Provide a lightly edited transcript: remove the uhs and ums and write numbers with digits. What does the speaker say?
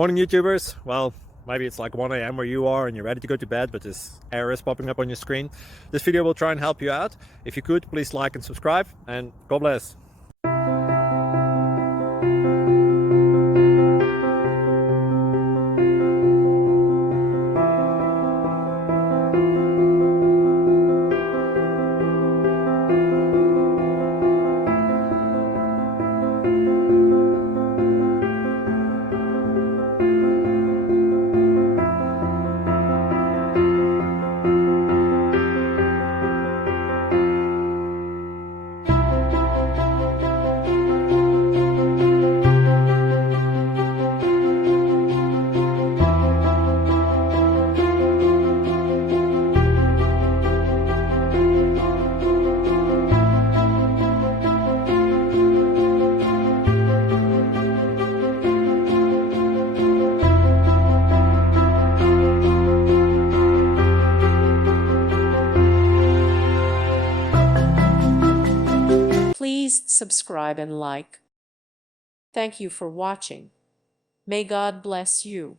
Morning YouTubers. Well, maybe it's like 1 a.m. where you are and you're ready to go to bed, but this error is popping up on your screen. This video will try and help you out. If you could, please like and subscribe, and God bless. Please subscribe and like. Thank you for watching. May God bless you.